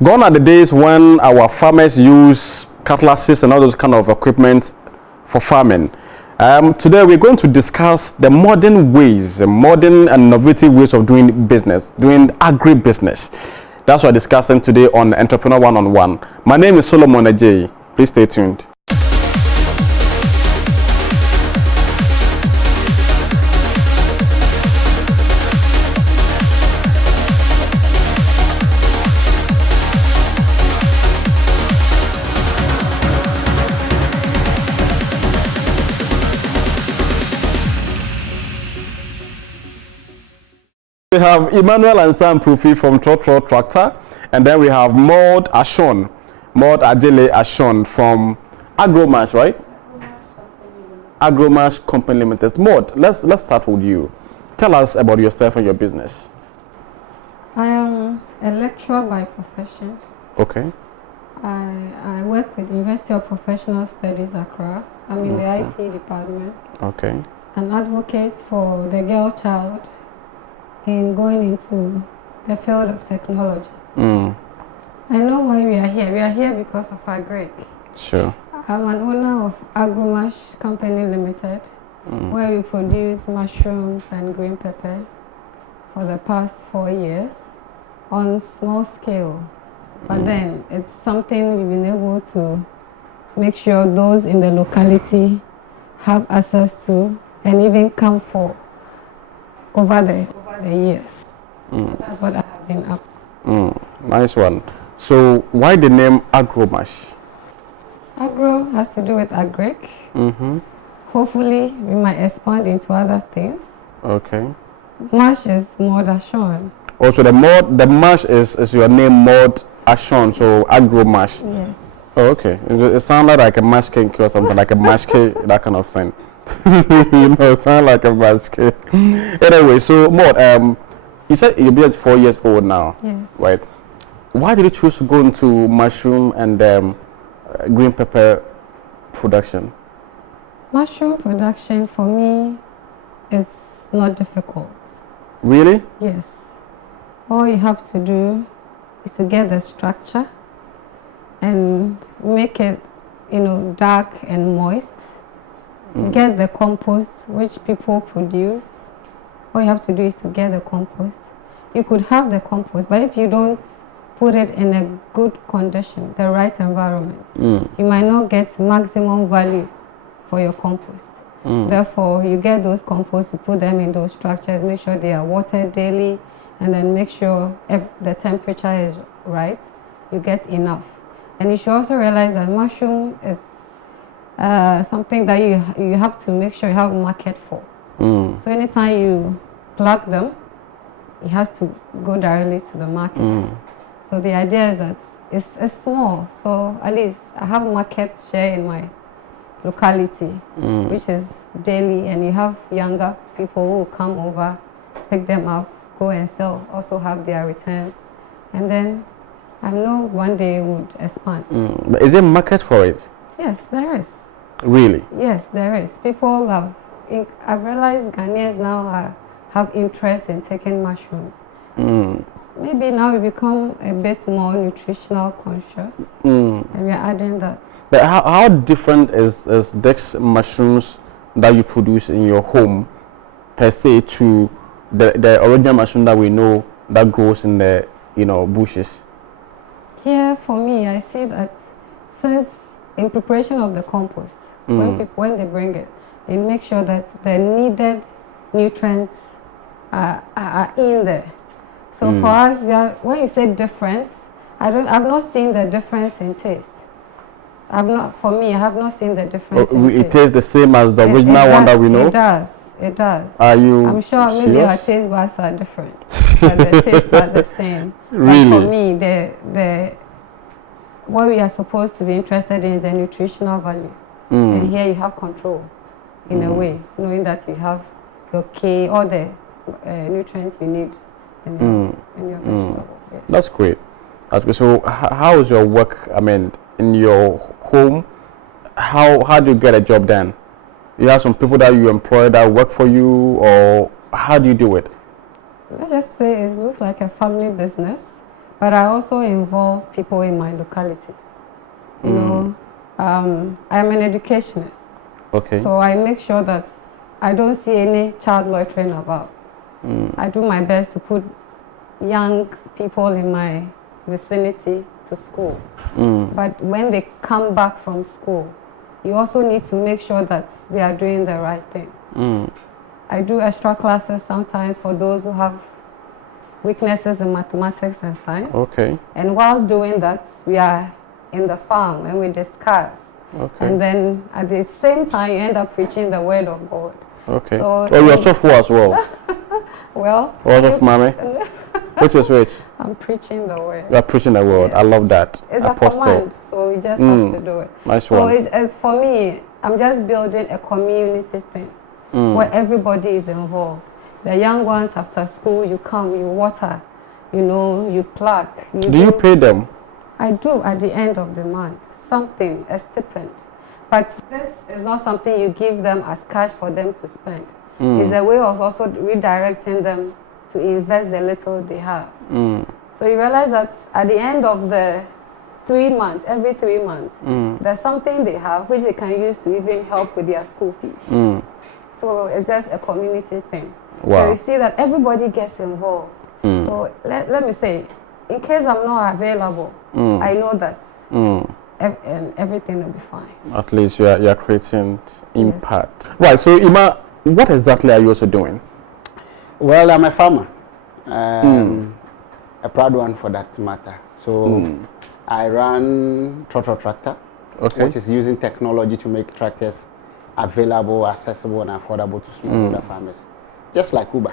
Gone are the days when our farmers use cutlasses and all those kind of equipment for farming. Today we're going to discuss the modern ways, the modern and innovative ways of doing business, doing agribusiness. That's what we're discussing today on Entrepreneur One-on-One. My name is Solomon Ajay. Please stay tuned. We have Emmanuel and Sam Profi from Trotro Tractor, and then we have Maud Ajele Ashon from Agribusiness, right? Agribusiness Company Limited. Maud, let's start with you. Tell us about yourself and your business. I am a lecturer by profession. Okay. I work with University of Professional Studies, Accra. I'm in the IT department. Okay. An advocate for the girl child in going into the field of technology. I know why we are here. We are here because of our Agric. Sure. I'm an owner of Agribusiness Company Limited, where we produce mushrooms and green pepper for the past 4 years on small scale. But then it's something we've been able to make sure those in the locality have access to and even come for over the years. So that's what I have been up to. Nice one. So why the name Agribusiness? Agro has to do with Agric. Hopefully we might expand into other things. Okay. Mash is more Ashon. Also the mash is your name, Maud Ashon, so Agribusiness. Yes. Oh, okay. It sounds like a mash cake or something, like a mash cake, that kind of thing. It sounds like a mash cake. Anyway, so Maud, you said you'll be 4 years old now. Yes. Right. Why did you choose to go into mushroom and green pepper production? Mushroom production for me is not difficult. Really? Yes. All you have to do is to get the structure and make it, dark and moist. Get the compost, which people produce. All you have to do is to get the compost. You could have the compost, but if you don't put it in a good condition, the right environment, you might not get maximum value for your compost. Therefore, you get those composts, you put them in those structures, make sure they are watered daily, and then make sure the temperature is right, you get enough. And you should also realize that mushroom is something that you have to make sure you have a market for. So anytime you plug them, it has to go directly to the market. So the idea is that it's small, so at least I have market share in my locality, which is daily, and you have younger people who will come over, pick them up, go and sell, also have their returns, and then I know one day it would expand. But is there market for it? Yes, there is. Really? Yes, there is. People I've realized Ghanaians now have interest in taking mushrooms. Maybe now we become a bit more nutritional conscious, and we're adding that. But how different is these mushrooms that you produce in your home per se to the original mushroom that we know that grows in the bushes? Here, for me, I see that since in preparation of the compost, when they bring it, they make sure that the needed nutrients are in there. So for us, when you say different, I've not seen the difference in taste. For me, I have not seen the difference in taste. It tastes the same as the original one that we know? It does. It does. Are you I'm sure maybe serious? our taste buds are different, but the taste are the same. Really? But for me, what we are supposed to be interested in is the nutritional value. And here you have control, in a way, knowing that you have all the nutrients you need in your vegetable. Yes. That's great. So how is your work, in your home? How do you get a job done? You have some people that you employ that work for you, or how do you do it? Let's just say it looks like a family business. but I also involve people in my locality. You know, I'm an educationist. Okay. So I make sure that I don't see any child loitering about. I do my best to put young people in my vicinity to school. But when they come back from school, you also need to make sure that they are doing the right thing. I do extra classes sometimes for those who have weaknesses in mathematics and science. Okay. And whilst doing that, we are in the farm and we discuss. Okay. And then at the same time, you end up preaching the word of God. Okay. So oh, you're Chofu as well? Well. What of mommy? Which is which? I'm preaching the word. You're preaching the word. Yes. I love that. It's Apostle. a command, so we just have to do it. Nice so one. It's for me, I'm just building a community thing where everybody is involved. The young ones after school, you come, you water, you know, you pluck. Do you pay them? I do at the end of the month, something, a stipend. But this is not something you give them as cash for them to spend. It's a way of also redirecting them to invest the little they have. So you realize that at the end of the 3 months, every 3 months, there's something they have which they can use to even help with their school fees. So it's just a community thing. Wow. So you see that everybody gets involved. So let me say, in case I'm not available, I know that everything will be fine. At least you're creating impact. Yes. Right, so Ima, what exactly are you also doing? Well, I'm a farmer. A proud one for that matter. So I run tractor, which is using technology to make tractors available, accessible, and affordable to smallholder farmers, just like Uber.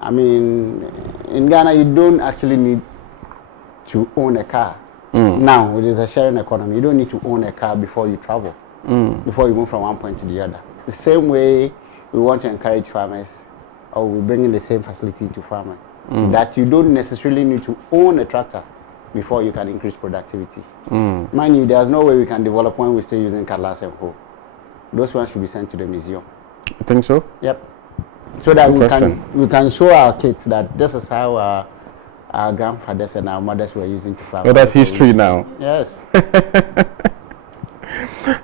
I mean, in Ghana, you don't actually need to own a car. Now, it is a sharing economy. You don't need to own a car before you travel, before you move from one point to the other. The same way we want to encourage farmers, or we bring in the same facility to farmers, that you don't necessarily need to own a tractor before you can increase productivity. Mind you, there's no way we can develop when we're still using cutlass and hoe. Those ones should be sent to the museum. You think so? Yep. So that we can show our kids that this is how our grandfathers and our mothers were using to farm. Oh, that's history now. Yes.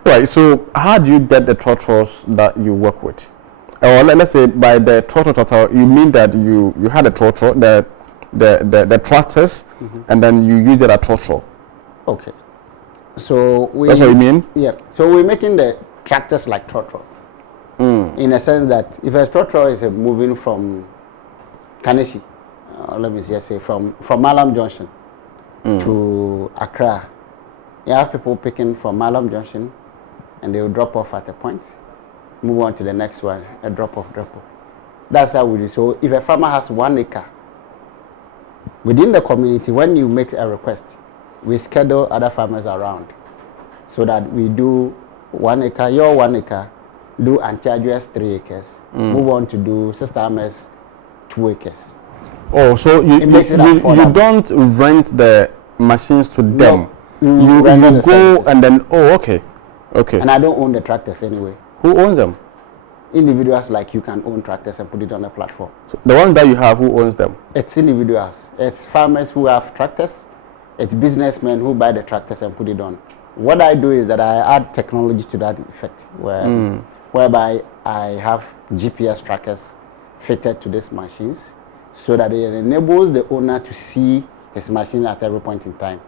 Right. So, how do you get the tractors that you work with? Or let's say by the tractor, you mean that you had a tractor, the tractors, and then you use it as tractor. Okay. So that's what you mean? Yeah. So we're making the tractors like tractor. In a sense that if a tractor is moving from Kaneshi, let me just say from Malam Junction to Accra, you have people picking from Malam Junction and they will drop off at a point, move on to the next one, a drop off. That's how we do. So if a farmer has 1 acre, within the community, when you make a request, we schedule other farmers around so that we do 1 acre, your 1 acre, do Antiaguas 3 acres, move on to do Sister Ames 2 acres. Oh, so you don't rent the machines to them. You go services. And then, okay. And I don't own the tractors anyway. Who owns them? Individuals like you can own tractors and put it on the platform. So the ones that you have, who owns them? It's individuals. It's farmers who have tractors. It's businessmen who buy the tractors and put it on. What I do is that I add technology to that effect, whereby I have GPS trackers fitted to these machines so that it enables the owner to see his machine at every point in time.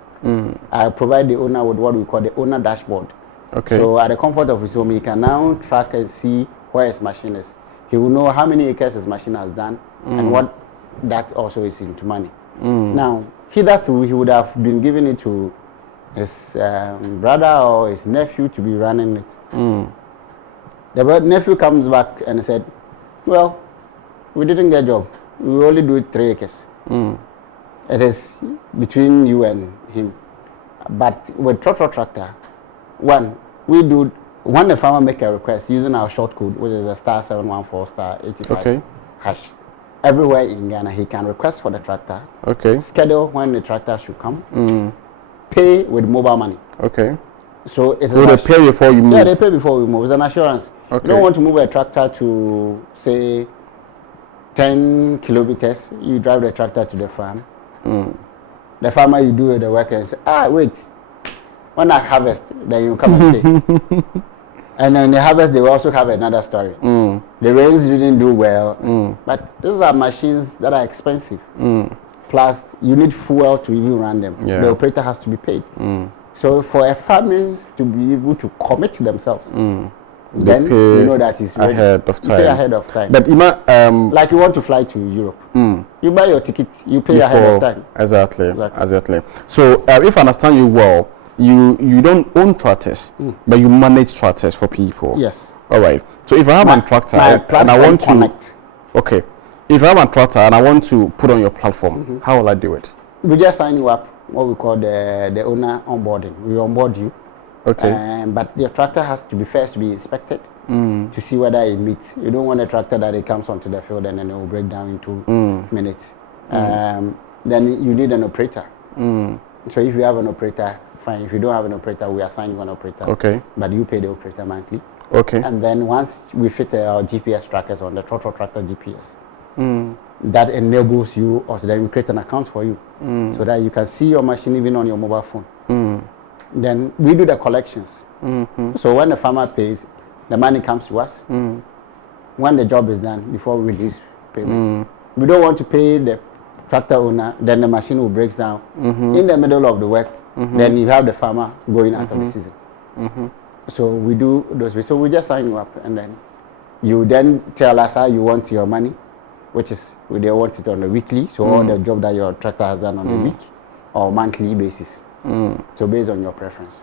I provide the owner with what we call the owner dashboard. Okay. So at the comfort of his home, he can now track and see where his machine is. He will know how many acres his machine has done and what that also is into money. Now, hitherto, he would have been giving it to his brother or his nephew to be running it. The nephew comes back and said, well, we didn't get a job. We only do 3 acres. It is between you and him. But with tractor, when the farmer make a request using our short code, which is a *714*85 hash, everywhere in Ghana, he can request for the tractor, schedule when the tractor should come, pay with mobile money. So they pay before you move? Yeah, they pay before we move. It's an assurance. You don't want to move a tractor to, say, 10 kilometers. You drive the tractor to the farm. The farmer, you do the work and say, wait, when I harvest, then you come and pay. And then the harvest, they will also have another story. The rains didn't do well, but these are machines that are expensive. Plus, you need fuel to even run them. Yeah. The operator has to be paid. So for a farmer to be able to commit themselves, then you know that it's ready. Ahead of time. You pay ahead of time. But like you want to fly to Europe, you buy your ticket, you pay ahead of time. Exactly. So if I understand you well, you don't own tractors, but you manage tractors for people. Yes. All right. So if I have a tractor and I want to connect. Okay. If I have a tractor and I want to put on your platform, how will I do it? We just sign you up, what we call the owner onboarding. We onboard you. Okay. But the tractor has to be first to be inspected to see whether it meets. You don't want a tractor that it comes onto the field and then it will break down in 2 minutes. Then you need an operator. So if you have an operator, fine. If you don't have an operator, we assign you an operator. Okay. But you pay the operator monthly. Okay. And then once we fit our GPS trackers on the tractor GPS, that enables you, or then we create an account for you, so that you can see your machine even on your mobile phone. Then we do the collections. So when the farmer pays, the money comes to us. When the job is done, before we release payment. We don't want to pay the tractor owner, then the machine will break down in the middle of the work. Then you have the farmer going out of the season. So we do those. So we just sign you up, and then you then tell us how you want your money, which is they want it on a weekly. So all the job that your tractor has done on a week or monthly basis. So based on your preference.